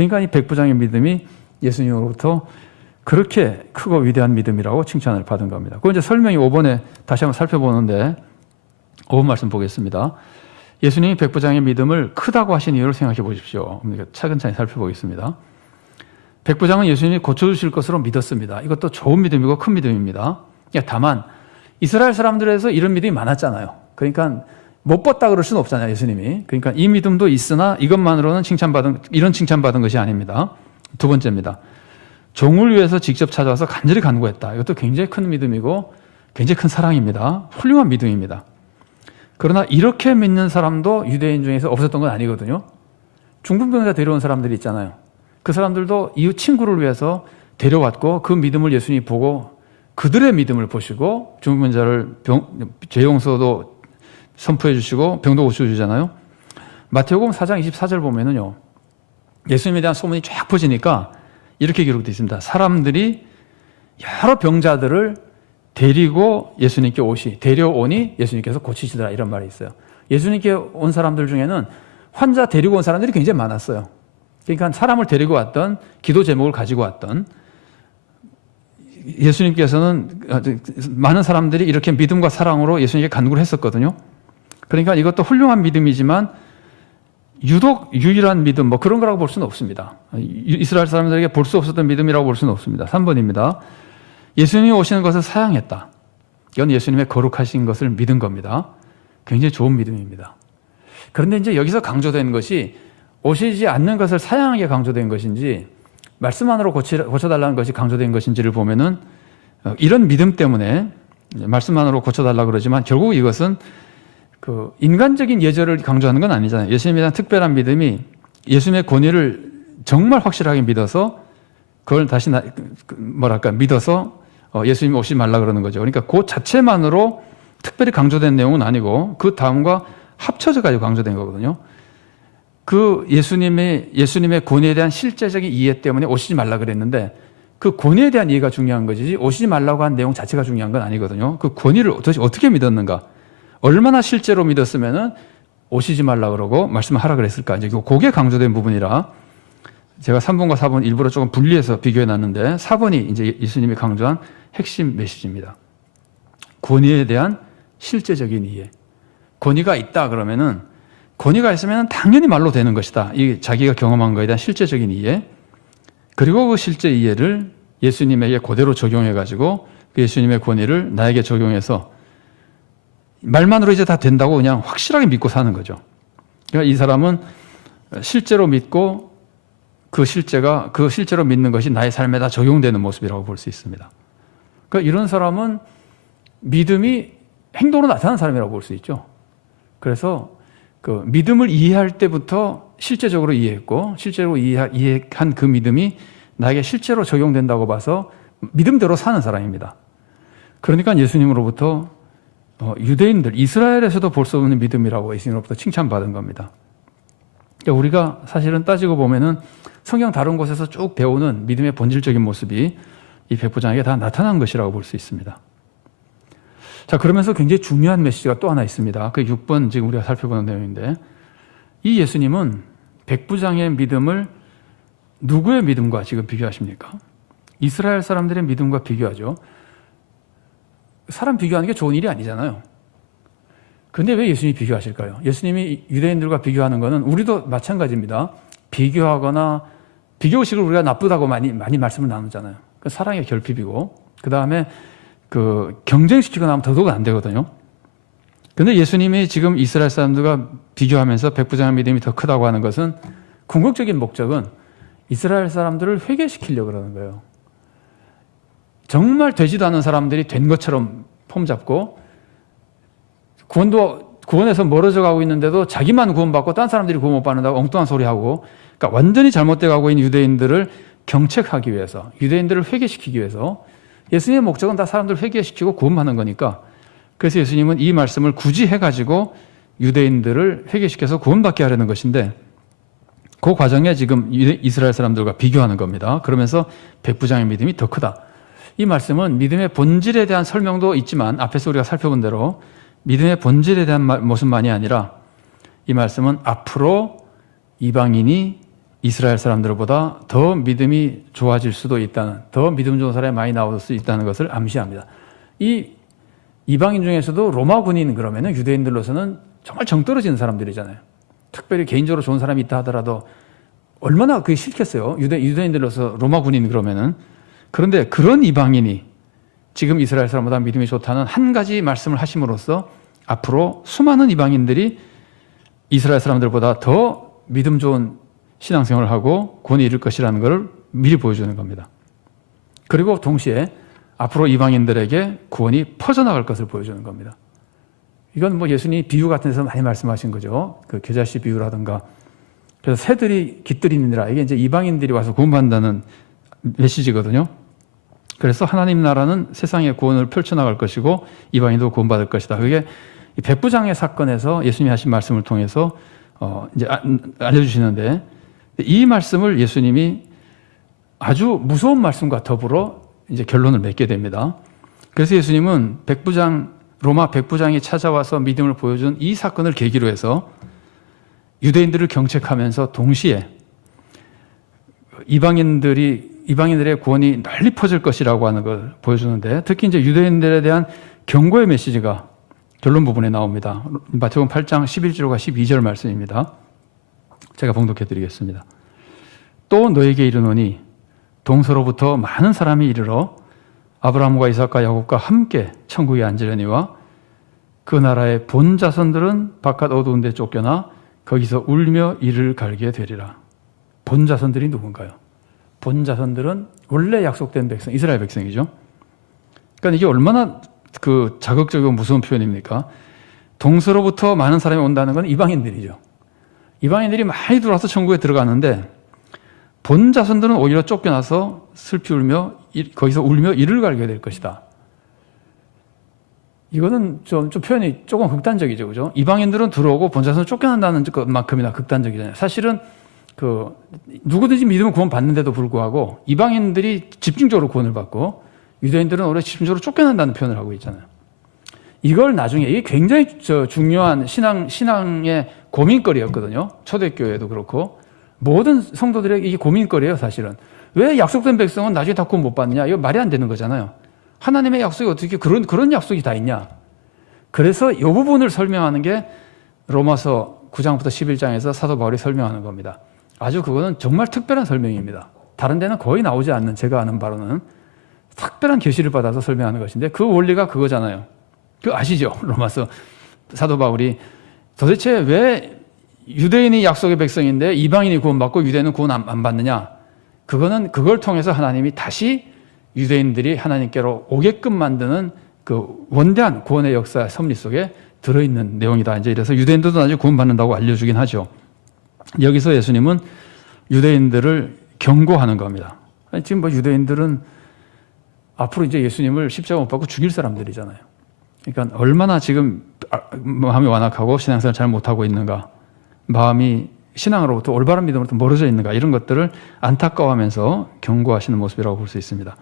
그러니까 이 백부장의 믿음이 예수님으로부터 그렇게 크고 위대한 믿음이라고 칭찬을 받은 겁니다. 그 이제 설명이 5번에 다시 한번 살펴보는데 5번 말씀 보겠습니다. 예수님이 백부장의 믿음을 크다고 하신 이유를 생각해 보십시오. 차근차근 살펴보겠습니다. 백부장은 예수님이 고쳐주실 것으로 믿었습니다. 이것도 좋은 믿음이고 큰 믿음입니다. 다만 이스라엘 사람들에서 이런 믿음이 많았잖아요. 그러니까 못 봤다 그럴 수는 없잖아요, 예수님이. 그러니까 이 믿음도 있으나 이것만으로는 이런 칭찬받은 것이 아닙니다. 두 번째입니다. 종을 위해서 직접 찾아와서 간절히 간구했다. 이것도 굉장히 큰 믿음이고 굉장히 큰 사랑입니다. 훌륭한 믿음입니다. 그러나 이렇게 믿는 사람도 유대인 중에서 없었던 건 아니거든요. 중풍병자 데려온 사람들이 있잖아요. 그 사람들도 이웃 친구를 위해서 데려왔고 그 믿음을 예수님이 보고 그들의 믿음을 보시고 중풍병자를 죄 용서도 선포해 주시고 병도 고쳐주잖아요. 마태복음 4장 24절 보면은요, 예수님에 대한 소문이 쫙 퍼지니까 이렇게 기록되어 있습니다. 사람들이 여러 병자들을 데리고 예수님께 데려오니 예수님께서 고치시더라, 이런 말이 있어요. 예수님께 온 사람들 중에는 환자 데리고 온 사람들이 굉장히 많았어요. 그러니까 사람을 데리고 왔던, 기도 제목을 가지고 왔던, 예수님께서는 많은 사람들이 이렇게 믿음과 사랑으로 예수님께 간구를 했었거든요. 그러니까 이것도 훌륭한 믿음이지만 유독 유일한 믿음, 뭐 그런 거라고 볼 수는 없습니다. 이스라엘 사람들에게 볼 수 없었던 믿음이라고 볼 수는 없습니다. 3번입니다. 예수님이 오시는 것을 사양했다. 이건 예수님의 거룩하신 것을 믿은 겁니다. 굉장히 좋은 믿음입니다. 그런데 이제 여기서 강조된 것이 오시지 않는 것을 사양하게 강조된 것인지 말씀 안으로 고쳐달라는 것이 강조된 것인지를 보면은 이런 믿음 때문에 말씀 안으로 고쳐달라고 그러지만 결국 이것은 그 인간적인 예절을 강조하는 건 아니잖아요. 예수님에 대한 특별한 믿음이 예수님의 권위를 정말 확실하게 믿어서 그걸 다시 믿어서 예수님이 오시지 말라 그러는 거죠. 그러니까 그 자체만으로 특별히 강조된 내용은 아니고 그 다음과 합쳐져 가지고 강조된 거거든요. 그 예수님의 권위에 대한 실제적인 이해 때문에 오시지 말라 그랬는데 그 권위에 대한 이해가 중요한 거지 오시지 말라고 한 내용 자체가 중요한 건 아니거든요. 그 권위를 도대체 어떻게 믿었는가? 얼마나 실제로 믿었으면은 오시지 말라 그러고 말씀하라 그랬을까? 이제 그게 강조된 부분이라 제가 3번과 4번 일부러 조금 분리해서 비교해 놨는데 4번이 이제 예수님이 강조한 핵심 메시지입니다. 권위에 대한 실제적인 이해. 권위가 있다 그러면은 권위가 있으면 당연히 말로 되는 것이다. 이 자기가 경험한 것에 대한 실제적인 이해. 그리고 그 실제 이해를 예수님에게 그대로 적용해 가지고 그 예수님의 권위를 나에게 적용해서 말만으로 이제 다 된다고 그냥 확실하게 믿고 사는 거죠. 그러니까 이 사람은 실제로 믿고 그 실제로 믿는 것이 나의 삶에 다 적용되는 모습이라고 볼 수 있습니다. 그러니까 이런 사람은 믿음이 행동으로 나타나는 사람이라고 볼 수 있죠. 그래서 그 믿음을 이해할 때부터 실제적으로 이해했고 실제로 이해한 그 믿음이 나에게 실제로 적용된다고 봐서 믿음대로 사는 사람입니다. 그러니까 예수님으로부터 유대인들, 이스라엘에서도 볼 수 없는 믿음이라고 예수님으로부터 칭찬받은 겁니다. 그러니까 우리가 사실은 따지고 보면은 성경 다른 곳에서 쭉 배우는 믿음의 본질적인 모습이 이 백부장에게 다 나타난 것이라고 볼 수 있습니다. 자, 그러면서 굉장히 중요한 메시지가 또 하나 있습니다. 그 6번 지금 우리가 살펴보는 내용인데 이 예수님은 백부장의 믿음을 누구의 믿음과 지금 비교하십니까? 이스라엘 사람들의 믿음과 비교하죠. 사람 비교하는 게 좋은 일이 아니잖아요. 그런데 왜 예수님이 비교하실까요? 예수님이 유대인들과 비교하는 것은 우리도 마찬가지입니다. 비교하거나 비교식을 우리가 나쁘다고 많이 말씀을 나누잖아요. 그 사랑의 결핍이고 그 다음에 그 경쟁시키거나 하면 더더욱 안 되거든요. 그런데 예수님이 지금 이스라엘 사람들과 비교하면서 백부장의 믿음이 더 크다고 하는 것은 궁극적인 목적은 이스라엘 사람들을 회개시키려고 그러는 거예요. 정말 되지도 않은 사람들이 된 것처럼 폼 잡고 구원에서 멀어져 가고 있는데도 자기만 구원받고 다른 사람들이 구원 못 받는다고 엉뚱한 소리하고 그러니까 완전히 잘못돼 가고 있는 유대인들을 경책하기 위해서 유대인들을 회개시키기 위해서 예수님의 목적은 다 사람들을 회개시키고 구원하는 거니까 그래서 예수님은 이 말씀을 굳이 해가지고 유대인들을 회개시켜서 구원받게 하려는 것인데 그 과정에 지금 이스라엘 사람들과 비교하는 겁니다. 그러면서 백부장의 믿음이 더 크다. 이 말씀은 믿음의 본질에 대한 설명도 있지만 앞에서 우리가 살펴본 대로 믿음의 본질에 대한 모습만이 아니라 이 말씀은 앞으로 이방인이 이스라엘 사람들보다 더 믿음이 좋아질 수도 있다는, 더 믿음 좋은 사람이 많이 나올 수 있다는 것을 암시합니다. 이 이방인 중에서도 로마 군인 그러면은 유대인들로서는 정말 정 떨어지는 사람들이잖아요. 특별히 개인적으로 좋은 사람이 있다 하더라도 얼마나 그게 싫겠어요. 유대인들로서 로마 군인 그러면은. 그런데 그런 이방인이 지금 이스라엘 사람보다 믿음이 좋다는 한 가지 말씀을 하심으로써 앞으로 수많은 이방인들이 이스라엘 사람들보다 더 믿음 좋은 신앙생활을 하고 구원에 이를 것이라는 것을 미리 보여주는 겁니다. 그리고 동시에 앞으로 이방인들에게 구원이 퍼져나갈 것을 보여주는 겁니다. 이건 뭐 예수님이 비유 같은 데서 많이 말씀하신 거죠. 그 겨자씨 비유라든가. 그래서 새들이 깃들이느니라. 이게 이제 이방인들이 와서 구원받는다는 메시지거든요. 그래서 하나님 나라는 세상의 구원을 펼쳐나갈 것이고 이방인도 구원받을 것이다. 그게 백부장의 사건에서 예수님이 하신 말씀을 통해서 이제 알려주시는데, 이 말씀을 예수님이 아주 무서운 말씀과 더불어 이제 결론을 맺게 됩니다. 그래서 예수님은 로마 백부장이 찾아와서 믿음을 보여준 이 사건을 계기로 해서 유대인들을 경책하면서 동시에 이방인들의 구원이 널리 퍼질 것이라고 하는 걸 보여주는데, 특히 이제 유대인들에 대한 경고의 메시지가 결론 부분에 나옵니다. 마태복음 8장 11절과 12절 말씀입니다. 제가 봉독해 드리겠습니다. 또 너에게 이르노니 동서로부터 많은 사람이 이르러 아브라함과 이삭과 야곱과 함께 천국에 앉으려니와 그 나라의 본 자손들은 바깥 어두운 데 쫓겨나 거기서 울며 이를 갈게 되리라. 본 자손들이 누군가요? 본 자손들은 원래 약속된 백성, 이스라엘 백성이죠. 그러니까 이게 얼마나 그 자극적이고 무서운 표현입니까? 동서로부터 많은 사람이 온다는 건 이방인들이죠. 이방인들이 많이 들어와서 천국에 들어가는데 본 자손들은 오히려 쫓겨나서 슬피 울며 거기서 울며 이를 갈게 될 것이다. 이거는 좀 표현이 조금 극단적이죠, 그죠? 이방인들은 들어오고 본 자손은 쫓겨난다는 것만큼이나 극단적이잖아요. 사실은 누구든지 믿으면 구원 받는데도 불구하고 이방인들이 집중적으로 구원을 받고 유대인들은 오히려 집중적으로 쫓겨난다는 표현을 하고 있잖아요. 이걸 나중에, 이게 굉장히 중요한 신앙의 고민거리였거든요. 초대교회도 그렇고 모든 성도들에게 이게 고민거리예요, 사실은. 왜 약속된 백성은 나중에 다 구원 못 받느냐? 이거 말이 안 되는 거잖아요. 하나님의 약속이 어떻게 그런 약속이 다 있냐? 그래서 이 부분을 설명하는 게 로마서 9장부터 11장에서 사도 바울이 설명하는 겁니다. 아주 그거는 정말 특별한 설명입니다. 다른 데는 거의 나오지 않는, 제가 아는 바로는 특별한 계시를 받아서 설명하는 것인데, 그 원리가 그거잖아요. 그거 아시죠? 로마서 사도 바울이 도대체 왜 유대인이 약속의 백성인데 이방인이 구원받고 유대인은 구원 안 받느냐? 그걸 통해서 하나님이 다시 유대인들이 하나님께로 오게끔 만드는 그 원대한 구원의 역사 섭리 속에 들어있는 내용이다. 이제 이래서 유대인들도 나중에 구원받는다고 알려주긴 하죠. 여기서 예수님은 유대인들을 경고하는 겁니다. 지금 뭐 유대인들은 앞으로 이제 예수님을 십자가 못 박고 죽일 사람들이잖아요. 그러니까 얼마나 지금 마음이 완악하고 신앙생활 잘 못하고 있는가, 마음이 신앙으로부터 올바른 믿음으로부터 멀어져 있는가, 이런 것들을 안타까워하면서 경고하시는 모습이라고 볼 수 있습니다.